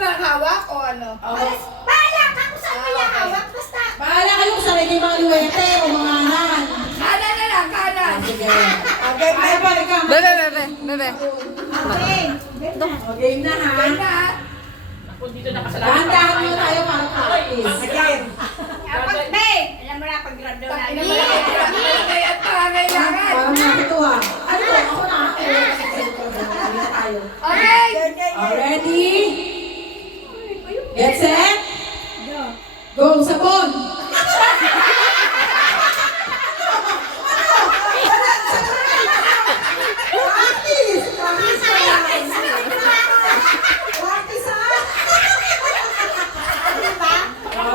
ba ang hawak o ano? Bahala ka kung saan mo yung hawak. Basta. Bahala kayo kung sarili mga luwete o mga anan. Kanan na lang, kanan. Sige. Okay, Ay, balik ka. Bebe, bebe, bebe. Okay. Okay na ha. okay na. Ako dito nakasalaan. Dahan-dahan mo tayo para practice. Again. Kapag, babe, alam mo na pag-grab daw Ina natin. mo na kaya at pangangailangan. Parang nakatuwa. Ano to? Ako na. Hindi na tayo. Okay. Ready? Get set? Go! Sabon! Practice! Practice pa lang. Practice ha!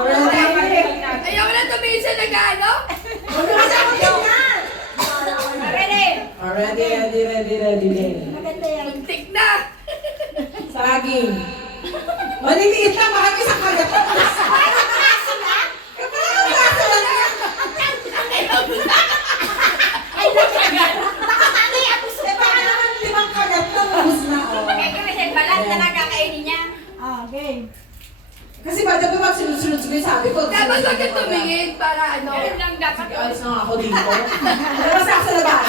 Ready? Ayaw na tumingin sa nag-ano? Huwag ka sa mag-ingat! Ready? Ready. Maganda yan. Muntik na. Saging. Maliliit lang, baka may isang kagat. Ay, kaso na? Kapag kaso lang yan. Ay, baka mamay ako sa Baka naman 5 kagat na, ubus na. Oh. Kaya kami sa balat na nakakainin niya. Kasi ba, dapat pag sunod-sunod ko yung sabi ko. Dapat wag ka tumingin para ano. Ganun lang dapat. Sige, alis na nga ako dito. Labas ako sa labas.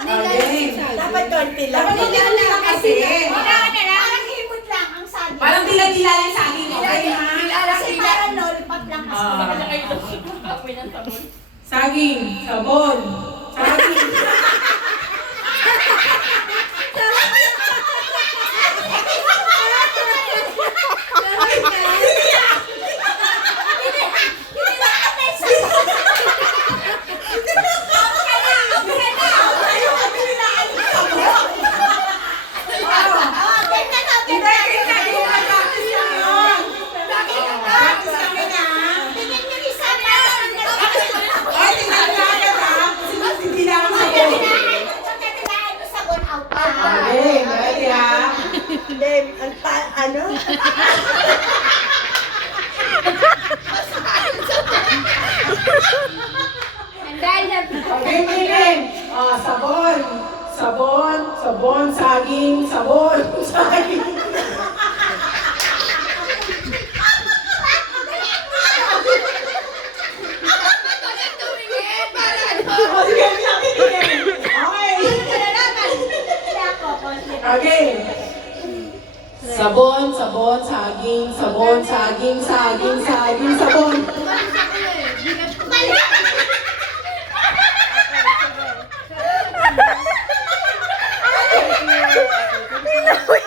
Okay. Dapat konti Dapat hindi lang kasi. Kailangan na lang. Parang himot lang ang sabi. Parang dila-dila lang sa akin. Okay, ha? Kasi parang lollipop lang kasi. Amoy ng sabon. Saging, sabon, saging. Ay, tingnan niya agad ha. Hindi lang ang sabon. Okay, ready ha? Ano? Okay, Milen. Oh, sabon, saging, saging. Tumingin para ano. Oh, sige, pinakitikin. Okay. Sabon, saging, sabon.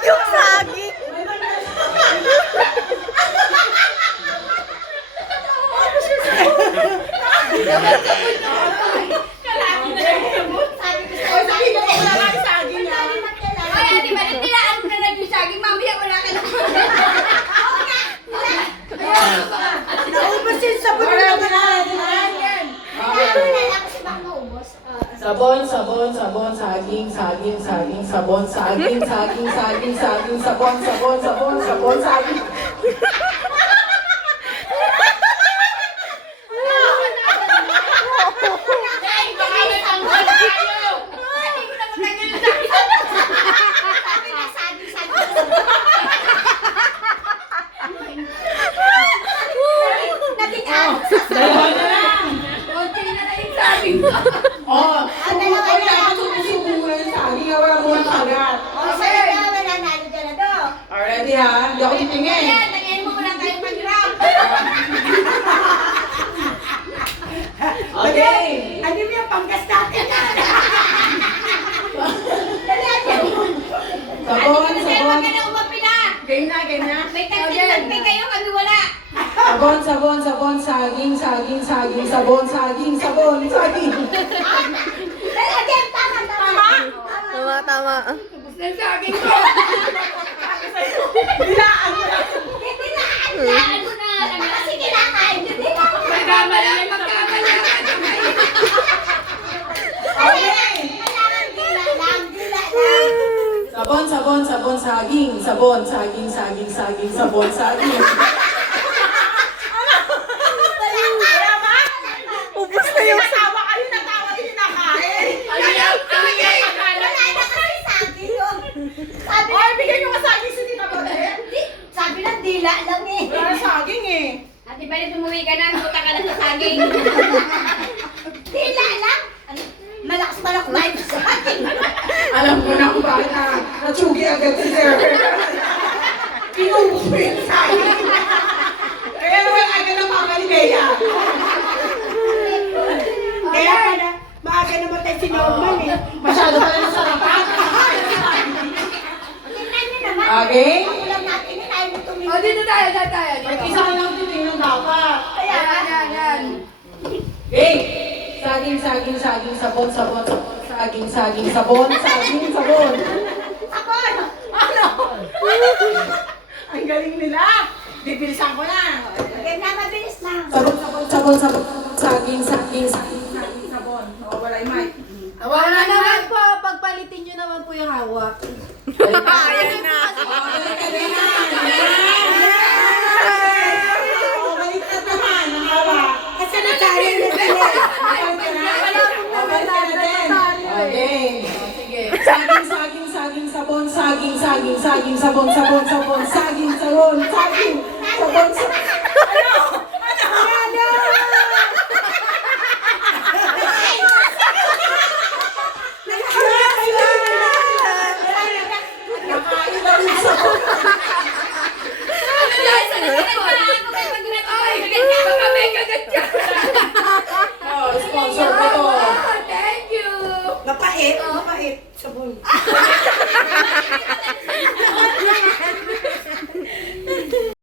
Yung saging. Kalaki na lang yung sabon. Sabi ko wala lang saging na. Ay, ate, balit nila ang nalag yung saging. Mamaya wala ka na. Naubos yung sabon na naman. Kailangan na lang kasi baka maubos. Sabon, saging, sabon, saging, sabon, saging. Ay, baka may pangkot tayo. Hindi ko na matanggal yung saging. Sabi na saging. Natingaan. Dalawa na lang. Konti na lang yung sabi ko. Oh, dapat susubo mo yung saging, wala mo ng kagat. O, sa'yo na, wala na. Ano dyan na to? Already ha? Hindi ako titingin. Ayan, tangin mo wala tayong mag-grab. Okay. Ano mo yung panggas natin? Sabon, Kasi sabon. wag ka na umapila. Game na. May tagpil kayo, kami wala. Sabon, saging, sabon, saging. Dala, Jem, tama. Tama. Tapos na yung saging ko. Bilaan mo na. Dilaan mo na. Kasi kinakain. Magkamali ang magkamali. Okay. Kailangan dila lang. Sabon, saging, sabon, saging. Ubus na yung Natawa kayo yung nakain. Ano yan? Wala na kasi saging yun. Sabi Oy, bigyan nyo ka saging si Tita Bode. tila lang eh. Wala saging eh. Ate Balit, umuwi ka na. Puta ka na sa saging. Tila lang. Ano? Malakas malakbay sa saging. Alam ko na kung bakit natsugi agad si Sir. Pinubos mo yung saging. Kaya naman agad ang mama ni Bea. Kaya pala, maaga namatay si Norman eh. Masyado pala nasarapan. Tingnan niyo naman. Okay? Ako lang natin eh. Tayo nito O, dito tayo, dito tayo. May Dito. isa ka lang titingnan dapat. Yan. Okay. Saging, saging, saging, sabon, sabon, sabon. Saging, saging, sabon, saging, sabon. Sabon! Ano? Ang galing nila. Bibilisan ko na. Okay na, mabilis lang. Sabon, sabon, sabon, sabon. Saging, saging, saging, saging, sabon. O, wala yung mic. Wala naman po, pagpalitin nyo naman po yung hawak. Ayan na. O, balik na naman. Ang awa. Kasi nagsari na sila. Okay. Saging, saging, saging, sabon, saging, saging, saging, sabon, sabon, sabon, saging, sabon, saging, sabon, sabon.